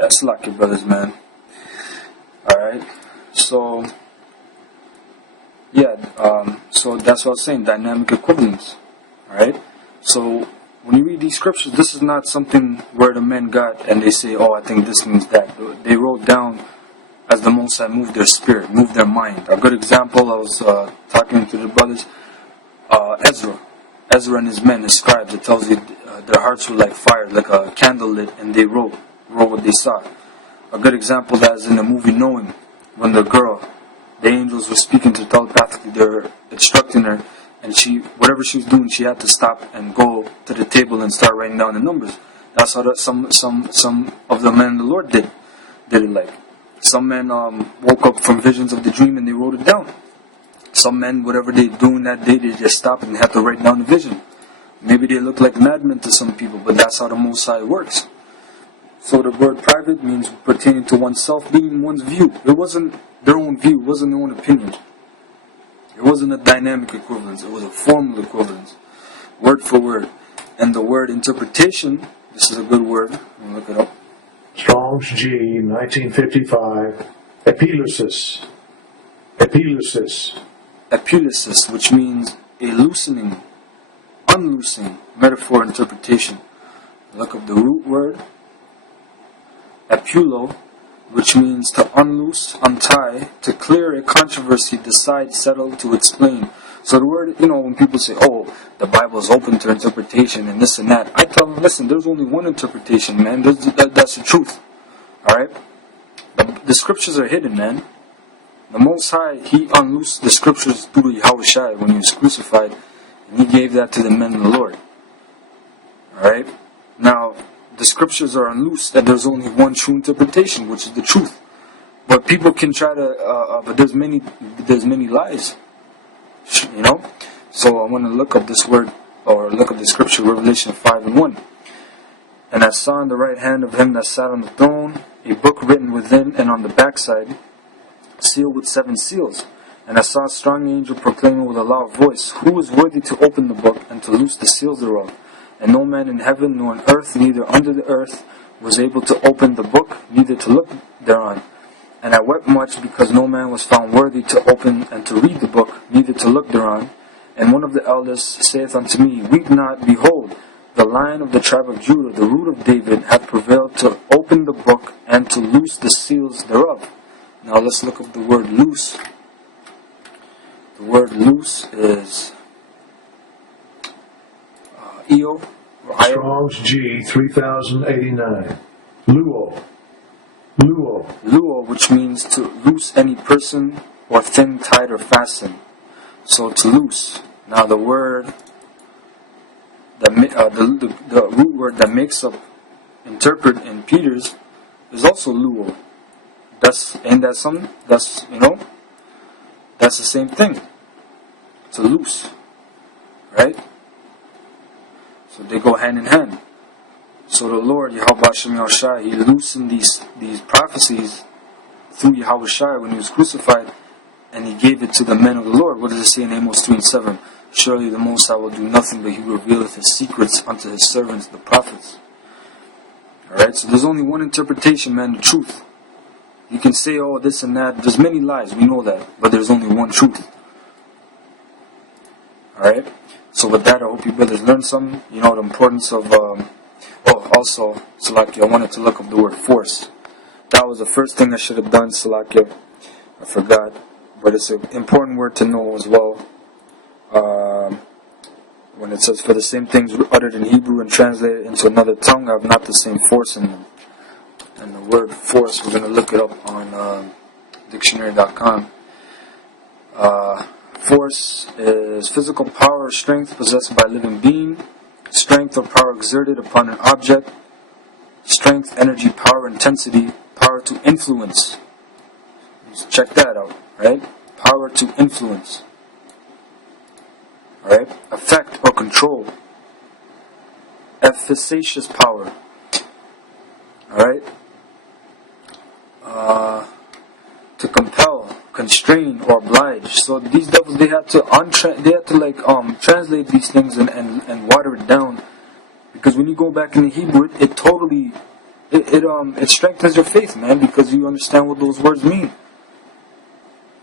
That's lucky, brothers, man. Alright, so so that's what I was saying, dynamic equivalence. Alright, so when you read these scriptures, this is not something where the men got and they say, oh, I think this means that. They wrote down as the Most High moved their spirit, moved their mind. A good example, I was talking to the brothers, Ezra and his men, his scribes, it tells you their hearts were like fire, like a candle lit, and they wrote what they saw. A good example that is in the movie Knowing, when the angels were speaking to telepathically, they were instructing her, and whatever she was doing, she had to stop and go to the table and start writing down the numbers. That's how some of the men in the Lord did it like. Some men woke up from visions of the dream and they wrote it down. Some men, whatever they doing that day, they just stopped and had to write down the vision. Maybe they look like madmen to some people, but that's how the Most High works. So the word private means pertaining to oneself, being one's view. It wasn't their own view, it wasn't their own opinion. It wasn't a dynamic equivalence, it was a formal equivalence. Word for word. And the word interpretation, this is a good word, let me look it up. Strong's G, 1955, epileusis. Epileusis, which means a loosening, unloosing, metaphor interpretation. Look up the root word. Epulo, which means to unloose, untie, to clear a controversy, decide, settle, to explain. So the word, when people say, oh, the Bible is open to interpretation and this and that, I tell them, listen, there's only one interpretation, man. That's the truth. Alright? The scriptures are hidden, man. The Most High, He unloosed the scriptures through Yahushua when He was crucified, and He gave that to the men of the Lord. Alright? Now, the scriptures are unloosed, and there's only one true interpretation, which is the truth. But people can try to, but there's many lies. So I want to look up this word, or look up the scripture, Revelation 5:1. And I saw on the right hand of him that sat on the throne a book written within and on the backside, sealed with 7 seals. And I saw a strong angel proclaiming with a loud voice, who is worthy to open the book and to loose the seals thereof? And no man in heaven nor on earth, neither under the earth, was able to open the book, neither to look thereon. And I wept much, because no man was found worthy to open and to read the book, neither to look thereon. And one of the elders saith unto me, weep not, behold, the Lion of the tribe of Judah, the root of David, hath prevailed to open the book and to loose the seals thereof. Now let's look up the word loose. The word loose is Eo. Strong's G, 3089. Luo, which means to loose any person or thing tied or fastened. So to loose. Now the word, the root word that makes up interpret in Peter's is also luo. Ain't that something? That's the same thing. To loose, right? So they go hand in hand. So the Lord, Yahweh Shem Yahushua, He loosened these prophecies through Yahweh when He was crucified, and He gave it to the men of the Lord. What does it say in Amos 3:7? Surely the Most High will do nothing, but He revealeth His secrets unto His servants, the prophets. Alright, so there's only one interpretation, man, the truth. You can say, oh, this and that. There's many lies, we know that, but there's only one truth. Alright? So with that, I hope you brothers learned something. The importance of... also, Salakia, I wanted to look up the word force. That was the first thing I should have done, Salakia. I forgot. But it's an important word to know as well. When it says, for the same things uttered in Hebrew and translated into another tongue have not the same force in them. And the word force, we're going to look it up on dictionary.com. Force is physical power or strength possessed by a living being, strength or power exerted upon an object, strength, energy, power, intensity, power to influence. Let's check that out, right? Power to influence. Alright? Affect or control. Efficacious power. Alright? To compel, constrain, or oblige. So these devils, they had to translate these things and water it down, because when you go back in the Hebrew, it totally it strengthens your faith, man, because you understand what those words mean.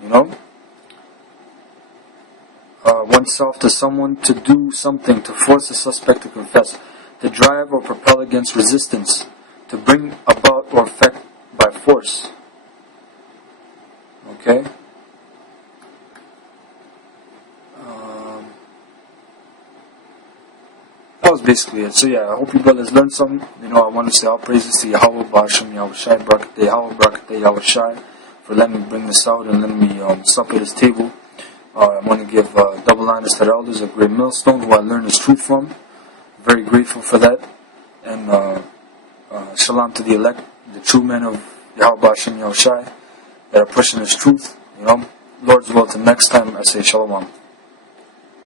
You know? Oneself to someone, to do something, to force a suspect to confess, to drive or propel against resistance, to bring about or effect by force. Okay? That was basically it. So yeah, I hope you brothers learned something. You know, I want to say all praises to Yahweh, Ba'ashem, Yahweh Shai, Barakateh, Yahweh, Barakateh, Yahweh Shai, for letting me bring this out and letting me sup at his table. I want to give double honors to the elders, a great millstone who I learned his truth from. Very grateful for that. And shalom to the elect, the true men of Yahweh, Ba'ashem, Yahweh Shai, that are pushing his truth. You know, Lord's will till next time, I say shalom.